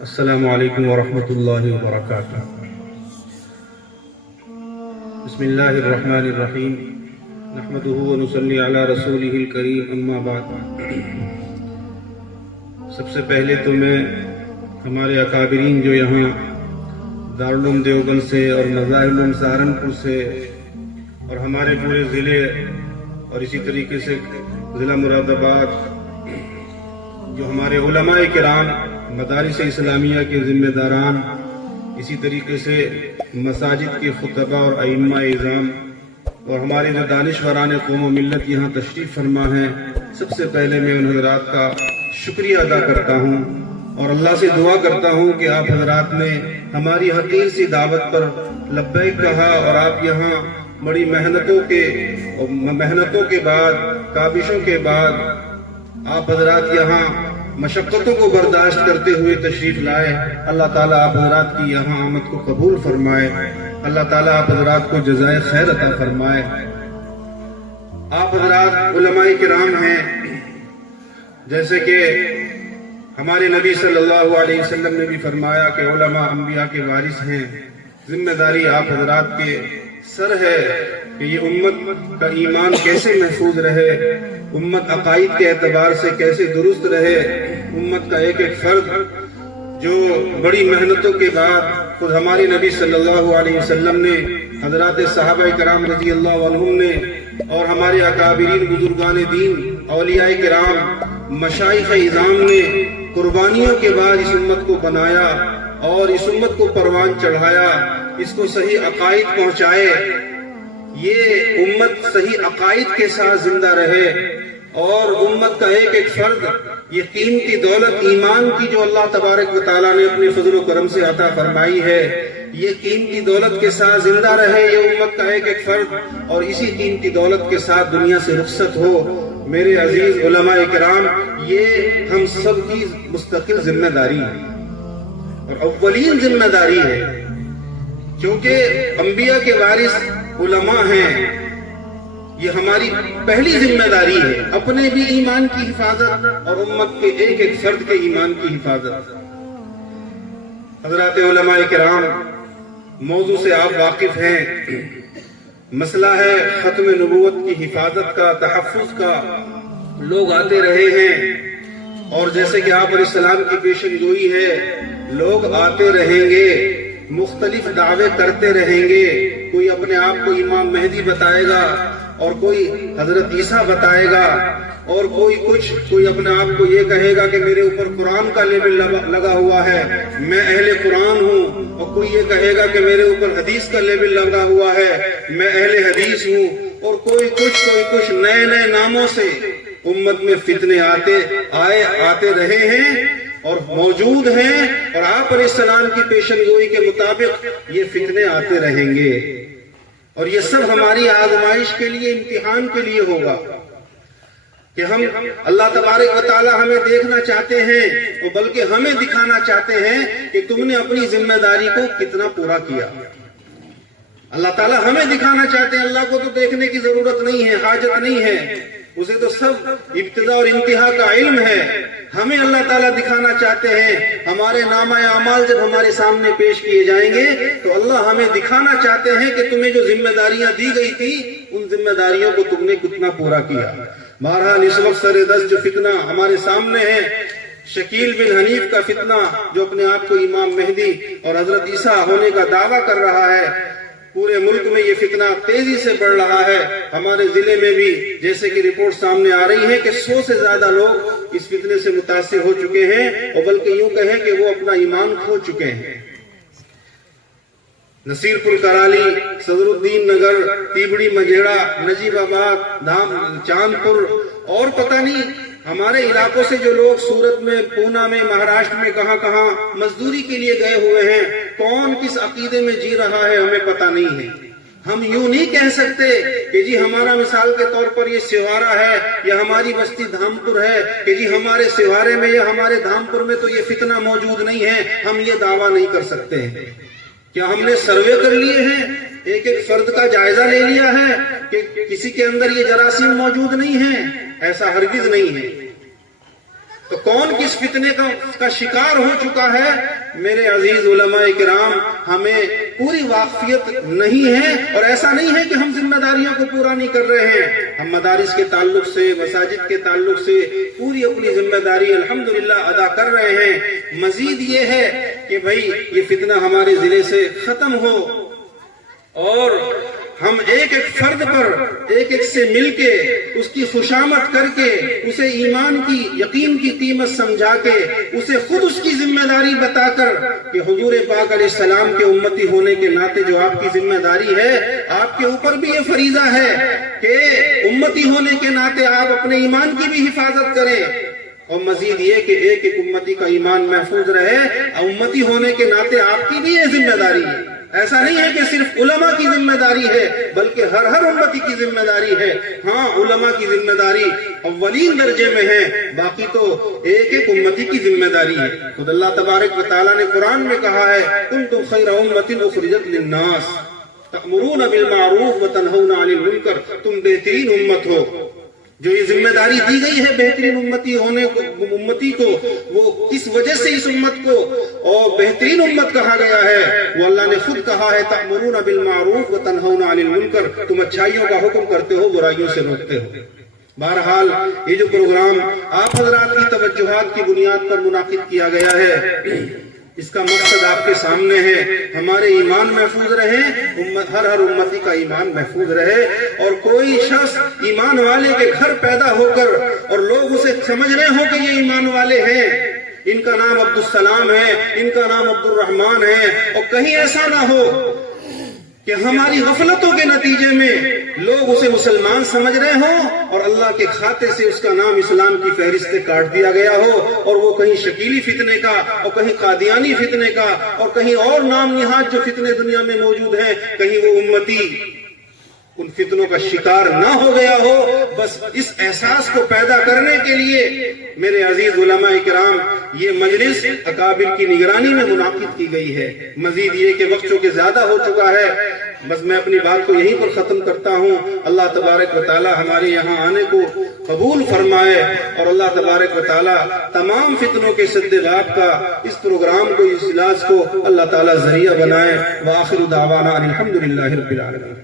السلام علیکم ورحمۃ اللہ وبرکاتہ۔ بسم اللہ الرحمن الرحیم، نحمدہ ونصلی علی رسولہ الکریم، اما بعد۔ سب سے پہلے تو میں ہمارے اکابرین جو یہاں دارالعلوم دیوبند سے اور مظاہر سہارنپور سے اور ہمارے پورے ضلع اور اسی طریقے سے ضلع مراد آباد جو ہمارے علماء کرام، مدارس اسلامیہ کے ذمہ داران، اسی طریقے سے مساجد کے خطبہ اور ائمہ اعظام اور ہمارے جو دانشوران قوم و ملت یہاں تشریف فرما ہیں، سب سے پہلے میں ان حضرات کا شکریہ ادا کرتا ہوں اور اللہ سے دعا کرتا ہوں کہ آپ حضرات نے ہماری حقیر سی دعوت پر لبیک کہا اور آپ یہاں بڑی محنتوں کے بعد، کابشوں کے بعد آپ حضرات یہاں مشقتوں کو برداشت کرتے ہوئے تشریف لائے۔ اللہ تعالیٰ آپ حضرات کی یہاں آمد کو قبول فرمائے، اللہ تعالیٰ آپ حضرات کو جزائے خیر عطا فرمائے۔ آپ حضرات علماء کرام ہیں، جیسے کہ ہمارے نبی صلی اللہ علیہ وسلم نے بھی فرمایا کہ علماء انبیاء کے وارث ہیں۔ ذمہ داری آپ حضرات کے سر ہے کہ یہ امت کا ایمان کیسے محفوظ رہے، امت عقائد کے اعتبار سے کیسے درست رہے، امت کا ایک ایک فرد جو بڑی محنتوں کے بعد خود ہمارے نبی صلی اللہ علیہ وسلم نے، حضرات صحابہ کرام رضی اللہ عنہم نے اور ہمارے اکابرین بزرگان دین، اولیاء کرام، مشائخ اعظام نے قربانیوں کے بعد اس امت کو بنایا اور اس امت کو پروان چڑھایا، اس کو صحیح عقائد پہنچائے، یہ امت صحیح عقائد کے ساتھ زندہ رہے اور امت کا ایک ایک فرد یہ قیمتی دولت ایمان کی جو اللہ تبارک و تعالیٰ نے اپنے فضل و کرم سے عطا فرمائی ہے، یہ قیمتی دولت کے ساتھ زندہ رہے یہ امت کا ایک ایک فرد اور اسی قیمتی دولت کے ساتھ دنیا سے رخصت ہو۔ میرے عزیز علماء کرام، یہ ہم سب کی مستقل ذمہ داری ہے اور اولین ذمہ داری ہے، کیونکہ انبیاء کے وارث علماء ہیں۔ یہ ہماری پہلی ذمہ داری ہے، اپنے بھی ایمان کی حفاظت اور امت کے ایک ایک فرد کے ایمان کی حفاظت۔ حضرات علماء کرام، موضوع سے آپ واقف ہیں، مسئلہ ہے ختم نبوت کی حفاظت کا، تحفظ کا۔ لوگ آتے رہے ہیں اور جیسے کہ آپ علیہ السلام کی پیشن گوئی ہے، لوگ آتے رہیں گے، مختلف دعوے کرتے رہیں گے، کوئی اپنے آپ کو امام مہدی بتائے گا اور کوئی حضرت عیسیٰ بتائے گا اور کوئی اپنے آپ کو یہ کہے گا کہ میرے اوپر قرآن کا لیبل لگا ہوا ہے، میں اہل قرآن ہوں، اور کوئی یہ کہے گا کہ میرے اوپر حدیث کا لیبل لگا ہوا ہے، میں اہل حدیث ہوں، اور کوئی کچھ نئے نئے ناموں سے امت میں فتنے آتے رہے ہیں اور موجود ہیں، اور آپ علیہ السلام کی پیشن گوئی کے مطابق یہ فتنے آتے رہیں گے اور یہ سب ہماری آزمائش کے لیے، امتحان کے لیے ہوگا کہ ہم اللہ تبارک و تعالی ہمیں دیکھنا چاہتے ہیں اور بلکہ ہمیں دکھانا چاہتے ہیں کہ تم نے اپنی ذمہ داری کو کتنا پورا کیا۔ اللہ تعالی ہمیں دکھانا چاہتے ہیں، اللہ کو تو دیکھنے کی ضرورت نہیں ہے، حاجت نہیں ہے، اسے تو سب ابتدا اور انتہا کا علم ہے۔ ہمیں اللہ تعالیٰ دکھانا چاہتے ہیں، ہمارے نامہ اعمال جب ہمارے سامنے پیش کیے جائیں گے تو اللہ ہمیں دکھانا چاہتے ہیں کہ تمہیں جو ذمہ داریاں دی گئی تھی ان ذمہ داریوں کو تم نے کتنا پورا کیا۔ بہرحال اس وقت سر دست جو فتنہ ہمارے سامنے ہے، شکیل بن حنیف کا فتنہ، جو اپنے آپ کو امام مہدی اور حضرت عیسیٰ ہونے کا دعویٰ کر رہا ہے، پورے ملک میں یہ فتنہ تیزی سے بڑھ رہا ہے۔ ہمارے ضلع میں بھی جیسے کہ رپورٹ سامنے آ رہی ہے کہ 100 سے زیادہ لوگ اس فتنے سے متاثر ہو چکے ہیں اور بلکہ یوں کہیں کہ وہ اپنا ایمان کھو چکے ہیں۔ نصیر پور کرالی، صدر الدین نگر، تیبڑی مجیڑا، نجیب آباد، چاند پور اور پتہ نہیں ہمارے علاقوں سے جو لوگ سورت میں، پونا میں، مہاراشٹر میں کہاں مزدوری کے لیے گئے ہوئے ہیں، کون کس عقیدے میں جی رہا ہے ہمیں پتہ نہیں ہے۔ ہم یوں نہیں کہہ سکتے کہ جی ہمارا مثال کے طور پر یہ سیوارہ ہے یا ہماری بستی دھامپور ہے کہ جی ہمارے سیوارے میں یا ہمارے دھامپور میں تو یہ فتنہ موجود نہیں ہے، ہم یہ دعویٰ نہیں کر سکتے ہیں۔ کیا ہم نے سروے کر لیے ہیں، ایک ایک فرد کا جائزہ لے لیا ہے کہ کسی کے اندر یہ جراثیم موجود نہیں ہیں؟ ایسا ہرگز نہیں ہے۔ تو تو کون کس فتنے کا شکار ہو چکا ہے؟ میرے عزیز علماء کرام، ہمیں پوری واقفیت نہیں ہے، اور ایسا نہیں ہے کہ ہم ذمہ داریوں کو پورا نہیں کر رہے ہیں۔ ہم مدارس کے تعلق سے، مساجد کے تعلق سے پوری اپنی ذمہ داری الحمدللہ ادا کر رہے ہیں۔ مزید یہ ہے کہ بھائی یہ فتنہ ہمارے ضلع سے ختم ہو، اور ہم ایک ایک فرد پر ایک ایک سے مل کے اس کی خوشامد کر کے اسے ایمان کی، یقین کی قیمت سمجھا کے اسے خود اس کی ذمہ داری بتا کر کہ حضور پاک علیہ السلام کے امتی ہونے کے ناطے جو آپ کی ذمہ داری ہے، آپ کے اوپر بھی یہ فریضہ ہے کہ امتی ہونے کے ناطے آپ اپنے ایمان کی بھی حفاظت کریں، اور مزید یہ کہ ایک ایک امتی کا ایمان محفوظ رہے۔ امتی ہونے کے ناطے آپ کی بھی یہ ذمہ داری ہے۔ ایسا نہیں ہے کہ صرف علماء کی ذمہ داری ہے، بلکہ ہر امتی کی ذمہ داری ہے۔ ہاں، علماء کی ذمہ داری اولین درجے میں ہے، باقی تو ایک ایک امتی کی ذمہ داری ہے۔ خود اللہ تبارک و تعالیٰ نے قرآن میں کہا ہے، کنتم خیر امۃ اخرجت للناس تأمرون بالمعروف وتنہون عن المنکر، تم بہترین امت ہو۔ جو یہ ذمہ داری دی گئی ہے بہترین امتی کو، وہ کس وجہ سے اس امت کو اور بہترین امت کہا گیا ہے؟ وہ اللہ نے خود کہا ہے، تأمرون بالمعروف وتنہون عن المنکر، تم اچھائیوں کا حکم کرتے ہو، برائیوں سے روکتے ہو۔ بہرحال یہ جو پروگرام آپ حضرات کی توجہات کی بنیاد پر منعقد کیا گیا ہے، اس کا مقصد آپ کے سامنے ہے، ہمارے ایمان محفوظ رہے، ہر امتی کا ایمان محفوظ رہے، اور کوئی شخص ایمان والے کے گھر پیدا ہو کر اور لوگ اسے سمجھ رہے ہوں کہ یہ ایمان والے ہیں، ان کا نام عبدالسلام ہے، ان کا نام عبد الرحمن ہے، اور کہیں ایسا نہ ہو کہ ہماری غفلتوں کے نتیجے میں لوگ اسے مسلمان سمجھ رہے ہوں اور اللہ کے کھاتے سے اس کا نام اسلام کی فہرست سے کاٹ دیا گیا ہو، اور وہ کہیں شکیلی فتنے کا، اور کہیں قادیانی فتنے کا، اور کہیں اور نام نہاد جو فتنے دنیا میں موجود ہیں، کہیں وہ امتی ان فتنوں کا شکار نہ ہو گیا ہو۔ بس اس احساس کو پیدا کرنے کے لیے میرے عزیز علماء کرام یہ مجلس اکابر کی نگرانی میں منعقد کی گئی ہے۔ مزید یہ کہ وقت چونکہ زیادہ ہو چکا ہے، بس میں اپنی بات کو یہیں پر ختم کرتا ہوں۔ اللہ تبارک و تعالی ہمارے یہاں آنے کو قبول فرمائے، اور اللہ تبارک و تعالی تمام فتنوں کے سد غاب کا اس پروگرام کو، اس علاج کو اللہ تعالی ذریعہ بنائے۔ وآخر دعوانا الحمدللہ رب العالمین۔